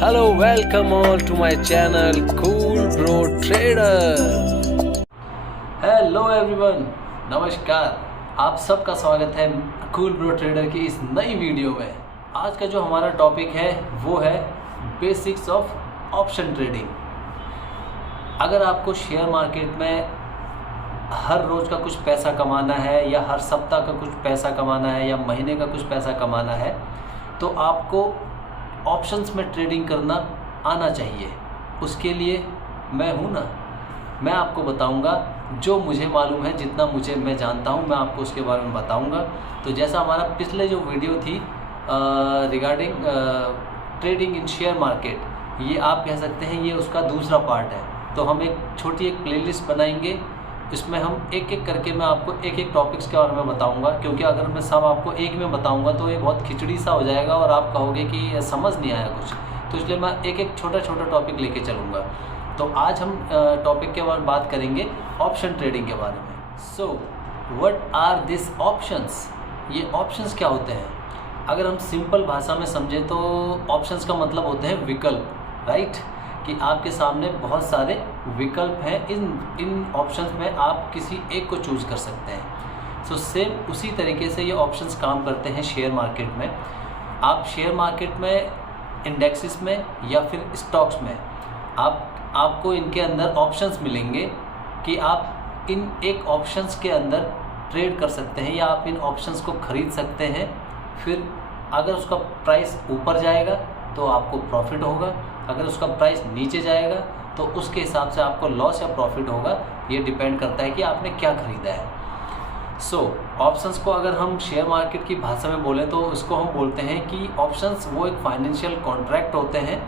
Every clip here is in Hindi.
Hello, welcome all to my channel Cool Bro Trader. Hello everyone, नमस्कार। आप सबका स्वागत है कूल ब्रो ट्रेडर की इस नई वीडियो में। आज का जो हमारा टॉपिक है वो है बेसिक्स ऑफ ऑप्शन ट्रेडिंग। अगर आपको शेयर मार्केट में हर रोज़ का कुछ पैसा कमाना है या हर सप्ताह का कुछ पैसा कमाना है या महीने का कुछ पैसा कमाना है तो आपको ऑप्शंस में ट्रेडिंग करना आना चाहिए। उसके लिए मैं हूँ ना, मैं आपको बताऊंगा जो मुझे मालूम है, जितना मैं जानता हूँ मैं आपको उसके बारे में बताऊंगा। तो जैसा हमारा पिछले जो वीडियो थी regarding trading in share market, ये आप कह सकते हैं ये उसका दूसरा पार्ट है। तो हम एक छोटी एक प्लेलिस्ट बनाएंगे, इसमें हम एक एक करके मैं आपको एक एक टॉपिक्स के बारे में बताऊंगा, क्योंकि अगर मैं सब आपको एक में बताऊंगा तो ये बहुत खिचड़ी सा हो जाएगा और आप कहोगे कि समझ नहीं आया कुछ। तो इसलिए मैं एक एक छोटा छोटा टॉपिक लेके चलूँगा। तो आज हम टॉपिक के बारे में बात करेंगे ऑप्शन ट्रेडिंग के बारे में। So what are this options? ये ऑप्शंस क्या होते हैं? अगर हम सिंपल भाषा में समझें तो ऑप्शंस का मतलब होते हैं विकल्प, राइट? कि आपके सामने बहुत सारे विकल्प हैं, इन ऑप्शंस में आप किसी एक को चूज़ कर सकते हैं। सो सेम उसी तरीके से ये ऑप्शंस काम करते हैं शेयर मार्केट में। आप शेयर मार्केट में इंडेक्सेस में या फिर स्टॉक्स में आपको इनके अंदर ऑप्शंस मिलेंगे कि आप इन एक ऑप्शंस के अंदर ट्रेड कर सकते हैं या आप इन ऑप्शंस को ख़रीद सकते हैं। फिर अगर उसका प्राइस ऊपर जाएगा तो आपको प्रॉफिट होगा, अगर उसका प्राइस नीचे जाएगा तो उसके हिसाब से आपको लॉस या प्रॉफिट होगा। ये डिपेंड करता है कि आपने क्या ख़रीदा है। सो ऑप्शंस को अगर हम शेयर मार्केट की भाषा में बोलें तो इसको हम बोलते हैं कि ऑप्शंस वो एक फाइनेंशियल कॉन्ट्रैक्ट होते हैं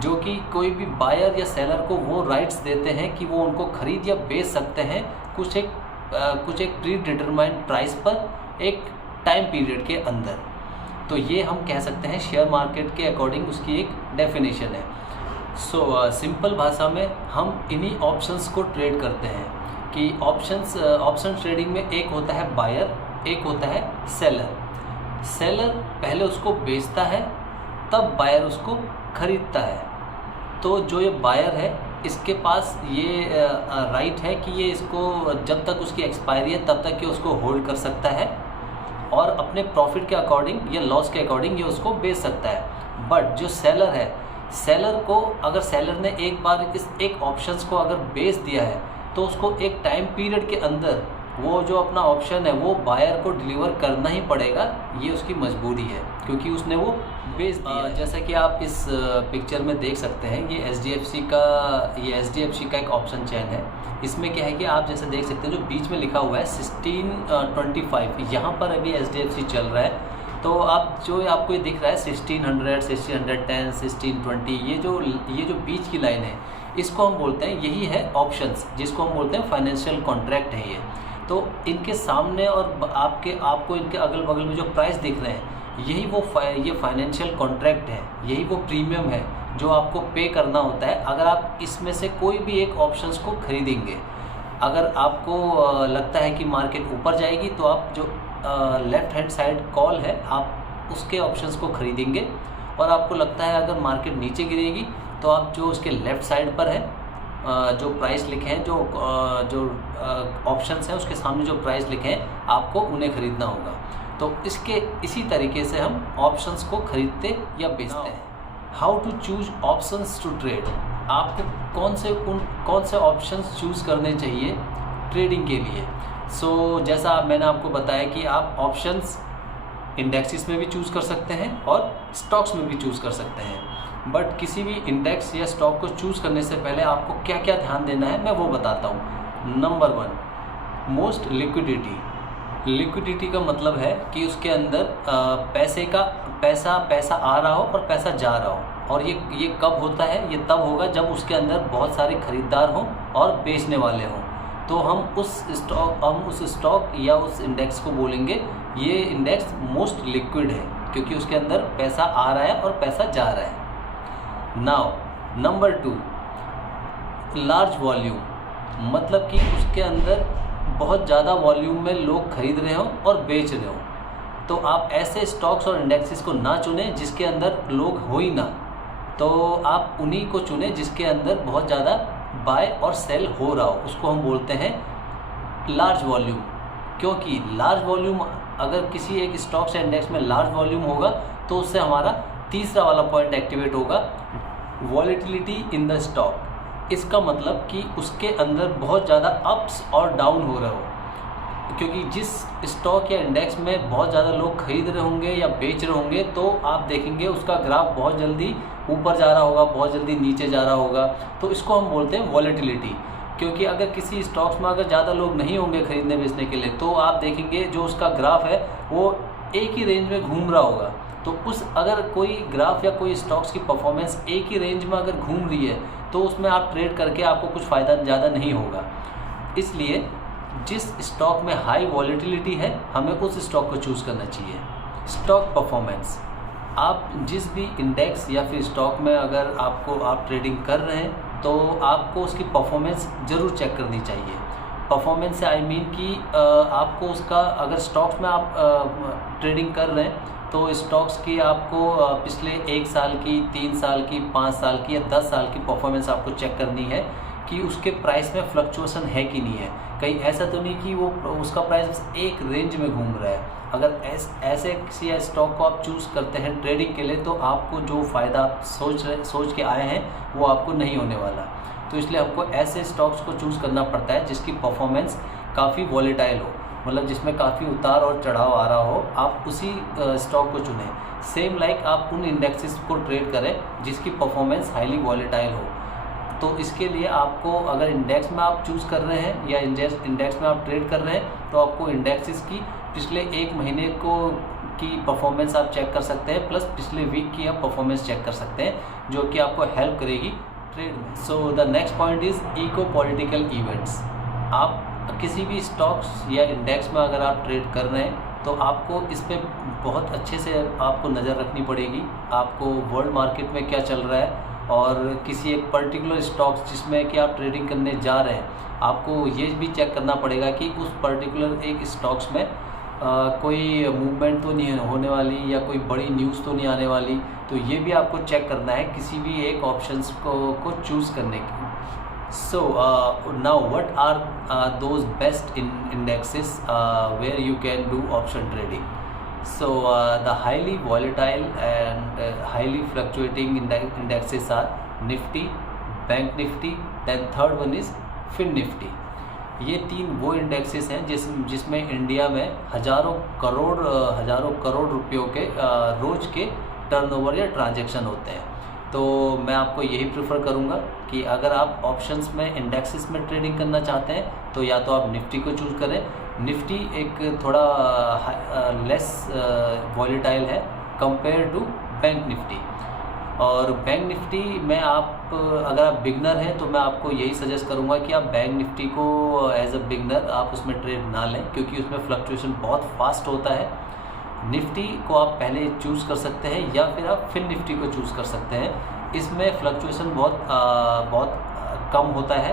जो कि कोई भी बायर या सेलर को वो राइट्स देते हैं कि वो उनको ख़रीद या बेच सकते हैं कुछ एक प्री डिटरमाइंड प्राइस पर एक टाइम पीरियड के अंदर। तो ये हम कह सकते हैं शेयर मार्केट के अकॉर्डिंग उसकी एक डेफिनेशन है। सो सिंपल भाषा में हम इन्हीं ऑप्शंस को ट्रेड करते हैं कि ऑप्शन ट्रेडिंग में एक होता है बायर, एक होता है सेलर। सेलर पहले उसको बेचता है तब बायर उसको ख़रीदता है। तो जो ये बायर है इसके पास ये राइट है कि ये इसको जब तक उसकी एक्सपायरी है तब तक ये उसको होल्ड कर सकता है और अपने प्रॉफिट के अकॉर्डिंग या लॉस के अकॉर्डिंग ये उसको बेच सकता है। बट जो सेलर है, सेलर को अगर सेलर ने एक बार इस एक ऑप्शंस को अगर बेच दिया है तो उसको एक टाइम पीरियड के अंदर वो जो अपना ऑप्शन है वो बायर को डिलीवर करना ही पड़ेगा। ये उसकी मजबूरी है क्योंकि उसने वो बेच दिया। जैसा कि आप इस पिक्चर में देख सकते हैं ये एचडीएफसी का एक ऑप्शन चेन है। इसमें क्या है कि आप जैसे देख सकते हैं जो बीच में लिखा हुआ है 1625, यहाँ पर अभी एचडीएफसी चल रहा है। तो आप जो आपको ये दिख रहा है 1600, 1610, 1620, ये जो बीच की लाइन है इसको हम बोलते हैं, यही है ऑप्शंस, जिसको हम बोलते हैं फाइनेंशियल कॉन्ट्रैक्ट है ये। तो इनके सामने और आपको इनके अगल बगल में जो प्राइस दिख रहे हैं ये फाइनेंशियल कॉन्ट्रैक्ट है, यही वो प्रीमियम है जो आपको पे करना होता है अगर आप इसमें से कोई भी एक ऑप्शंस को खरीदेंगे। अगर आपको लगता है कि मार्केट ऊपर जाएगी तो आप जो लेफ़्ट हैंड साइड कॉल है आप उसके ऑप्शंस को खरीदेंगे, और आपको लगता है अगर मार्केट नीचे गिरेगी तो आप जो उसके लेफ़्ट साइड पर है जो प्राइस लिखे हैं, जो ऑप्शंस हैं उसके सामने जो प्राइस लिखे हैं आपको उन्हें ख़रीदना होगा। तो इसी तरीके से हम ऑप्शंस को खरीदते या बेचते हैं। How to choose options to trade? आपको कौन से ऑप्शंस चूज़ करने चाहिए ट्रेडिंग के लिए? सो जैसा मैंने आपको बताया कि आप ऑप्शंस इंडेक्सेस में भी चूज़ कर सकते हैं और स्टॉक्स में भी चूज़ कर सकते हैं। बट किसी भी इंडेक्स या स्टॉक को चूज़ करने से पहले आपको क्या क्या ध्यान देना है मैं वो बताता हूँ। नंबर 1, मोस्ट लिक्विडिटी का मतलब है कि उसके अंदर पैसा आ रहा हो और पैसा जा रहा हो। और ये कब होता है? ये तब होगा जब उसके अंदर बहुत सारे खरीदार हों और बेचने वाले हों। तो हम उस स्टॉक या उस इंडेक्स को बोलेंगे ये इंडेक्स मोस्ट लिक्विड है, क्योंकि उसके अंदर पैसा आ रहा है और पैसा जा रहा है। नाउ नंबर 2, लार्ज वॉल्यूम, मतलब कि उसके अंदर बहुत ज़्यादा वॉल्यूम में लोग खरीद रहे हों और बेच रहे हों। तो आप ऐसे स्टॉक्स और इंडेक्सेस को ना चुनें जिसके अंदर लोग हो ही ना, तो आप उन्हीं को चुनें जिसके अंदर बहुत ज़्यादा बाय और सेल हो रहा हो। उसको हम बोलते हैं लार्ज वॉल्यूम, क्योंकि लार्ज वॉल्यूम अगर किसी एक स्टॉक्स या इंडेक्स में लार्ज वॉल्यूम होगा तो उससे हमारा तीसरा वाला पॉइंट एक्टिवेट होगा, वॉलेटिलिटी इन द स्टॉक। इसका मतलब कि उसके अंदर बहुत ज़्यादा अप्स और डाउन हो रहे हो, क्योंकि जिस स्टॉक या इंडेक्स में बहुत ज़्यादा लोग खरीद रहे होंगे या बेच रहे होंगे तो आप देखेंगे उसका ग्राफ बहुत जल्दी ऊपर जा रहा होगा, बहुत जल्दी नीचे जा रहा होगा। तो इसको हम बोलते हैं वॉलेटिलिटी। क्योंकि अगर किसी स्टॉक्स में अगर ज़्यादा लोग नहीं होंगे खरीदने बेचने के लिए तो आप देखेंगे जो उसका ग्राफ है वो एक ही रेंज में घूम रहा होगा। तो उस अगर कोई ग्राफ या कोई स्टॉक्स की परफॉर्मेंस एक ही रेंज में अगर घूम रही है तो उसमें आप ट्रेड करके आपको कुछ फ़ायदा ज़्यादा नहीं होगा। इसलिए जिस स्टॉक में हाई वॉलेटिलिटी है हमें उस स्टॉक को चूज़ करना चाहिए। स्टॉक परफॉर्मेंस, आप जिस भी इंडेक्स या फिर स्टॉक में अगर आप ट्रेडिंग कर रहे हैं तो आपको उसकी परफॉर्मेंस ज़रूर चेक करनी चाहिए। परफॉर्मेंस से आई मीन कि आपको उसका, अगर स्टॉक्स में आप ट्रेडिंग कर रहे हैं तो स्टॉक्स की आपको पिछले 1 साल की, 3 साल की, 5 साल की या 10 साल की परफॉर्मेंस आपको चेक करनी है कि उसके प्राइस में फ्लक्चुएशन है कि नहीं है। कहीं ऐसा तो नहीं कि वो उसका प्राइस एक रेंज में घूम रहा है। अगर ऐसे किसी स्टॉक को आप चूज़ करते हैं ट्रेडिंग के लिए तो आपको जो फ़ायदा आप सोच के आए हैं वो आपको नहीं होने वाला। तो इसलिए आपको ऐसे स्टॉक्स को चूज़ करना पड़ता है जिसकी परफॉर्मेंस काफ़ी वॉलेटाइल हो, मतलब जिसमें काफ़ी उतार और चढ़ाव आ रहा हो, आप उसी स्टॉक को चुनें। सेम लाइक आप उन इंडेक्सेस को ट्रेड करें जिसकी परफॉर्मेंस हाईली वॉलेटाइल हो। तो इसके लिए आपको, अगर इंडेक्स में आप चूज़ कर रहे हैं या इंडेक्स में आप ट्रेड कर रहे हैं तो आपको इंडेक्सेस की पिछले 1 महीने की परफॉर्मेंस आप चेक कर सकते हैं, प्लस पिछले वीक की आप परफॉर्मेंस चेक कर सकते हैं, जो कि आपको हेल्प करेगी ट्रेड में। So the next point is eco political events. आप किसी भी स्टॉक्स या इंडेक्स में अगर आप ट्रेड कर रहे हैं तो आपको इस पर बहुत अच्छे से आपको नज़र रखनी पड़ेगी। आपको वर्ल्ड मार्केट में क्या चल रहा है और किसी एक पर्टिकुलर स्टॉक्स जिसमें कि आप ट्रेडिंग करने जा रहे हैं, आपको ये भी चेक करना पड़ेगा कि उस पर्टिकुलर एक स्टॉक्स में कोई मूवमेंट तो नहीं होने वाली या कोई बड़ी न्यूज़ तो नहीं आने वाली। तो ये भी आपको चेक करना है किसी भी एक ऑप्शंस को चूज़ करने की। So now what are those best indexes where you can do option trading? So the highly volatile and highly fluctuating indexes are Nifty, Bank Nifty, then third one is Fin Nifty. ये 3 वो इंडेक्सेस हैं जिसमें इंडिया में हज़ारों करोड़ रुपयों के रोज़ के टर्नओवर या ट्रांजैक्शन होते हैं। तो मैं आपको यही प्रेफर करूँगा कि अगर आप ऑप्शंस में इंडेक्सेस में ट्रेडिंग करना चाहते हैं तो या तो आप निफ्टी को चूज़ करें। निफ्टी एक थोड़ा लेस वॉलेटाइल है कंपेयर टू बैंक निफ्टी। और बैंक निफ्टी में आप, अगर आप बिगनर हैं तो मैं आपको यही सजेस्ट करूंगा कि आप बैंक निफ्टी को एज अ बिगनर आप उसमें ट्रेड ना लें, क्योंकि उसमें फ्लक्चुएशन बहुत फास्ट होता है। निफ्टी को आप पहले चूज़ कर सकते हैं या फिर आप फिन निफ्टी को चूज़ कर सकते हैं। इसमें फ्लक्चुएशन बहुत कम होता है।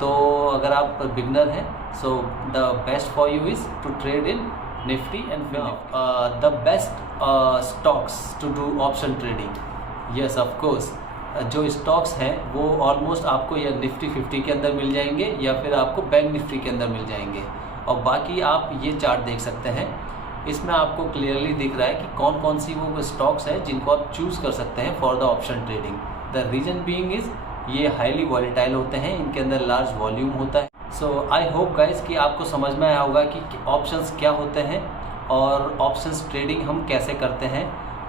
तो अगर आप बिगनर हैं so the best for you is to trade in Nifty and fin Nifty. The best stocks to do option trading, yes of course, जो स्टॉक्स हैं वो ऑलमोस्ट आपको या निफ्टी 50 के अंदर मिल जाएंगे या फिर आपको बैंक निफ्टी के अंदर मिल जाएंगे। और बाकी आप ये चार्ट देख सकते हैं, इसमें आपको क्लियरली दिख रहा है कि कौन कौन सी वो स्टॉक्स हैं जिनको आप चूज़ कर सकते हैं for the option trading. The reason being is ये हाईली वॉलेटाइल होते हैं, इनके अंदर लार्ज वॉल्यूम होता है। सो आई होप गाइस कि आपको समझ में आया होगा कि ऑप्शंस क्या होते हैं और ऑप्शंस ट्रेडिंग हम कैसे करते हैं।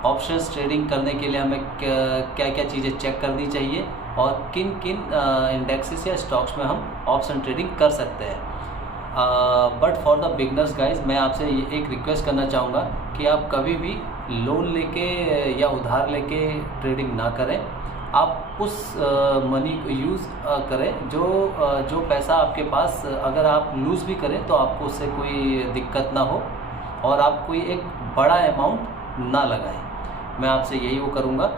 ऑप्शंस ट्रेडिंग करने के लिए हमें क्या क्या चीज़ें चेक करनी चाहिए और किन किन इंडेक्सेस या स्टॉक्स में हम ऑप्शन ट्रेडिंग कर सकते हैं। But for the beginners guys, मैं आपसे एक रिक्वेस्ट करना चाहूँगा कि आप कभी भी लोन लेके या उधार लेके ट्रेडिंग ना करें। आप उस मनी को यूज़ करें जो पैसा आपके पास, अगर आप लूज़ भी करें तो आपको उससे कोई दिक्कत ना हो और आप कोई एक बड़ा अमाउंट ना लगाएं। मैं आपसे यही वो करूँगा।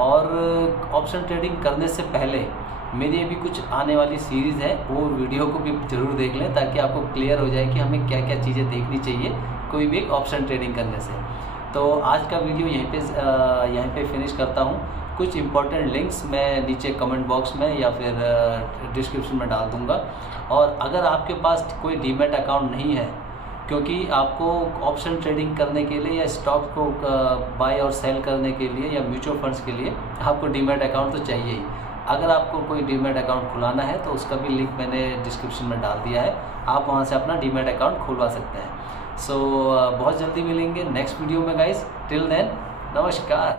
और ऑप्शन ट्रेडिंग करने से पहले मेरी अभी कुछ आने वाली सीरीज़ है, वो वीडियो को भी ज़रूर देख लें ताकि आपको क्लियर हो जाए कि हमें क्या क्या चीज़ें देखनी चाहिए कोई भी ऑप्शन ट्रेडिंग करने से। तो आज का वीडियो यहीं पे फिनिश करता हूँ। कुछ इंपॉर्टेंट लिंक्स मैं नीचे कमेंट बॉक्स में या फिर डिस्क्रिप्शन में डाल दूंगा। और अगर आपके पास कोई डीमैट अकाउंट नहीं है, क्योंकि आपको ऑप्शन ट्रेडिंग करने के लिए या स्टॉक को बाय और सेल करने के लिए या म्यूचुअल फंड्स के लिए आपको डीमैट अकाउंट तो चाहिए ही। अगर आपको कोई डीमैट अकाउंट खुलाना है तो उसका भी लिंक मैंने डिस्क्रिप्शन में डाल दिया है, आप वहां से अपना डीमैट अकाउंट खुलवा सकते हैं। सो बहुत जल्दी मिलेंगे नेक्स्ट वीडियो में गाइस। टिल देन नमस्कार।